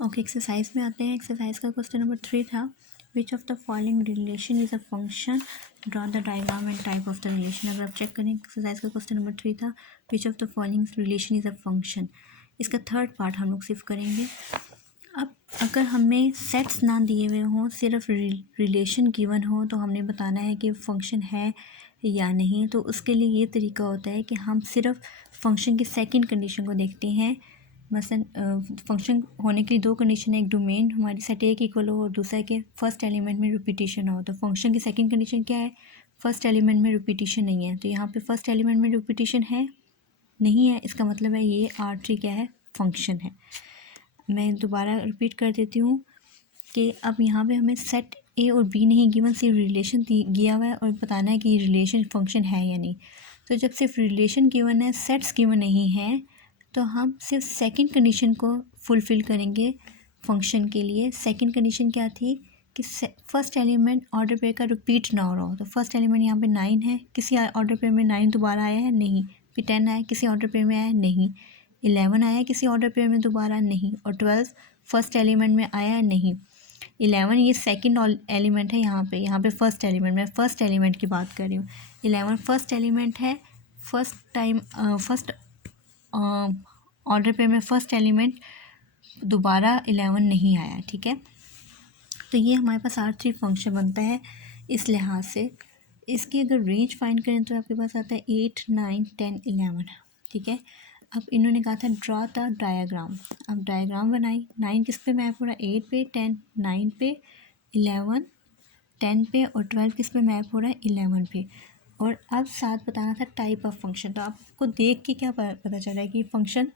Okay, exercise में आते हैं। एक्सरसाइज का क्वेश्चन नंबर 3 था, which of the following relation is a function, draw the diagram and type of the relation. अगर आप चेक करें, एक्सरसाइज का क्वेश्चन नंबर 3 था, which of the following relation is a function. इसका third part हम लोग सिर्फ करेंगे। अब अगर हमें सेट्स ना दिए हुए हों, सिर्फ रिलेशन गिवन हो, तो हमने बताना है कि फंक्शन है या नहीं। तो उसके लिए ये तरीका होता है कि हम सिर्फ फंक्शन की सेकंड कंडीशन को देखते हैं। मसलन फंक्शन होने की दो कंडीशन है, एक डोमेन हमारी सेट ए की इक्वल हो और दूसरा है कि फर्स्ट एलिमेंट में रिपीटिशन हो। तो फंक्शन की सेकंड कंडीशन क्या है? फर्स्ट एलिमेंट में रिपीटिशन नहीं है। तो यहाँ पे फर्स्ट एलिमेंट में रिपीटिशन है नहीं है, इसका मतलब है ये R3 क्या है? फंक्शन है। मैं दोबारा रिपीट कर देती हूँ कि अब यहाँ पे हमें सेट ए और बी नहीं गिवन, सिर्फ रिलेशन दिया हुआ है और बताना है कि ये रिलेशन फंक्शन है या नहीं। तो जब सिर्फ रिलेशन गिवन है, सेट्स गिवन नहीं है, तो हम सिर्फ सेकंड कंडीशन को फुलफ़िल करेंगे फंक्शन के लिए। सेकंड कंडीशन क्या थी कि फर्स्ट एलिमेंट ऑर्डर पेयर का रिपीट ना हो रहा हो। तो फर्स्ट एलिमेंट यहाँ पे 9 है, किसी ऑर्डर पेयर में 9 दोबारा आया है नहीं। फिर 10 आया, किसी ऑर्डर पेयर में आया नहीं। 11 आया, किसी ऑर्डर पेयर में दोबारा नहीं। और 12 फर्स्ट एलिमेंट में आया नहीं। 11 ये सेकंड एलिमेंट है यहाँ पे फर्स्ट एलिमेंट, मैं फर्स्ट एलिमेंट की बात कर रही हूँ। 11 फर्स्ट एलिमेंट है, फर्स्ट ऑर्डर पे में फर्स्ट एलिमेंट दोबारा 11 नहीं आया, ठीक है। तो ये हमारे पास R3 फंक्शन बनता है। इस लिहाज से इसकी अगर रेंज फाइंड करें तो आपके पास आता है 8, 9, 10, 11, ठीक है। अब इन्होंने कहा था ड्रॉ द डायग्राम। अब डायग्राम बनाई, 9 किस पे मैप हो रहा है? 8 पे, 10 9 पे, 11 10 पे और 12 किस पे मैप हो रहा है? 11 पे। और अब साथ बताना था टाइप ऑफ फंक्शन। तो आपको देख के क्या पता चल रहा है कि फंक्शन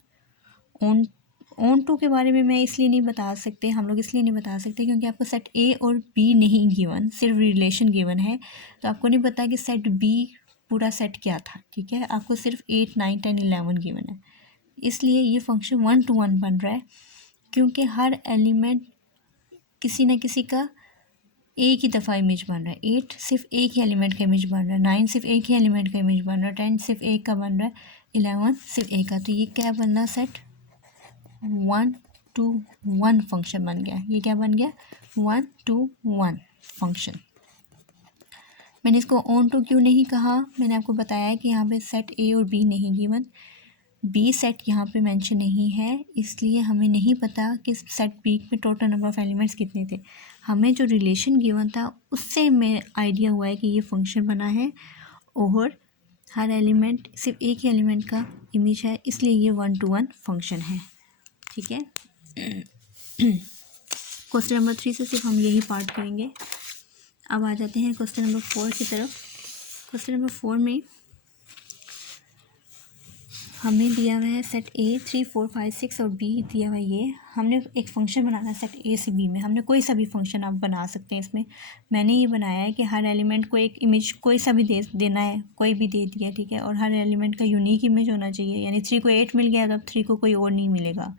ऑन टू के बारे में मैं इसलिए नहीं बता सकते, हम लोग इसलिए नहीं बता सकते क्योंकि आपको सेट ए और बी नहीं गिवन, सिर्फ रिलेशन गिवन है। तो आपको नहीं पता कि सेट बी पूरा सेट क्या था, ठीक है। आपको सिर्फ 8, 9, 10, 11 गिवन है, इसलिए ये फंक्शन 1 to 1 बन रहा है क्योंकि हर एलिमेंट किसी न किसी का एक ही दफ़ा इमेज बन रहा है। 8 सिर्फ एक ही एलिमेंट का इमेज बन रहा है, 9 सिर्फ एक ही एलिमेंट का इमेज बन रहा है, 10 सिर्फ एक का बन रहा है, 11 सिर्फ एक का। तो ये क्या बन रहा? सेट 1 to 1 फंक्शन बन गया। ये क्या बन गया? 1 to 1 फंक्शन। मैंने इसको ऑन टू क्यों नहीं कहा? मैंने आपको बताया कि यहाँ पे सेट ए और बी नहीं गिवन, बी सेट यहाँ पे मेंशन नहीं है, इसलिए हमें नहीं पता कि सेट बी में टोटल नंबर ऑफ़ एलिमेंट्स कितने थे। हमें जो रिलेशन गिवन था उससे मैं आइडिया हुआ है कि ये फंक्शन बना है और हर एलिमेंट सिर्फ एक ही एलिमेंट का इमेज है, इसलिए ये 1 to 1 फंक्शन है, ठीक है। क्वेश्चन नंबर 3 से सिर्फ हम यही पार्ट करेंगे। अब आ जाते हैं क्वेश्चन नंबर 4 की तरफ। क्वेश्चन नंबर 4 में हमें दिया हुआ है सेट ए 3, 4, 5, 6 और बी दिया हुआ है। ये हमने एक फ़ंक्शन बनाना है सेट ए से बी में। हमने कोई सा भी फंक्शन आप बना सकते हैं इसमें। मैंने ये बनाया है कि हर एलिमेंट को एक इमेज कोई सा भी देना है, कोई भी दे दिया, ठीक है। और हर एलिमेंट का यूनिक इमेज होना चाहिए, यानी 3 को 8 मिल गया तब 3 को कोई और नहीं मिलेगा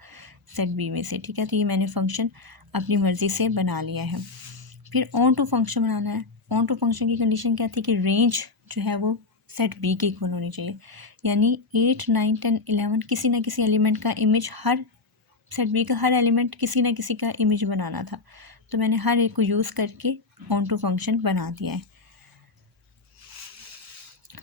सेट बी में से, ठीक है। तो ये मैंने फंक्शन अपनी मर्ज़ी से बना लिया है। फिर ऑन टू फंक्शन बनाना है। ऑन टू फंक्शन की कंडीशन क्या थी कि रेंज जो है वो सेट बी के इक्वल होनी चाहिए, यानी 8, 9, 10, 11 किसी ना किसी एलिमेंट का इमेज, हर सेट बी का हर एलिमेंट किसी ना किसी का इमेज बनाना था। तो मैंने हर एक को यूज़ करके ऑन टू फंक्शन बना दिया है।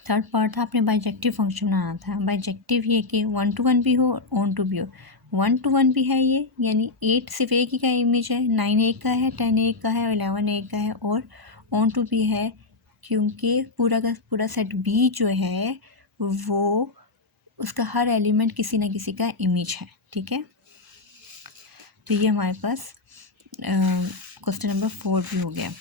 थर्ड पार्ट था अपने बाइजेक्टिव फंक्शन बनाना था। बाइजेक्टिव ये कि 1 to 1 भी हो और ऑन टू भी हो। 1 to 1 भी है ये, यानी 8 सिर्फ एक ही का इमेज है, 9 एक का है, 10 एक का है और 11 एक का है। और ऑन टू भी है क्योंकि पूरा का पूरा सेट बी जो है वो उसका हर एलिमेंट किसी न किसी का इमेज है, ठीक है। तो ये हमारे पास क्वेश्चन नंबर 4 भी हो गया।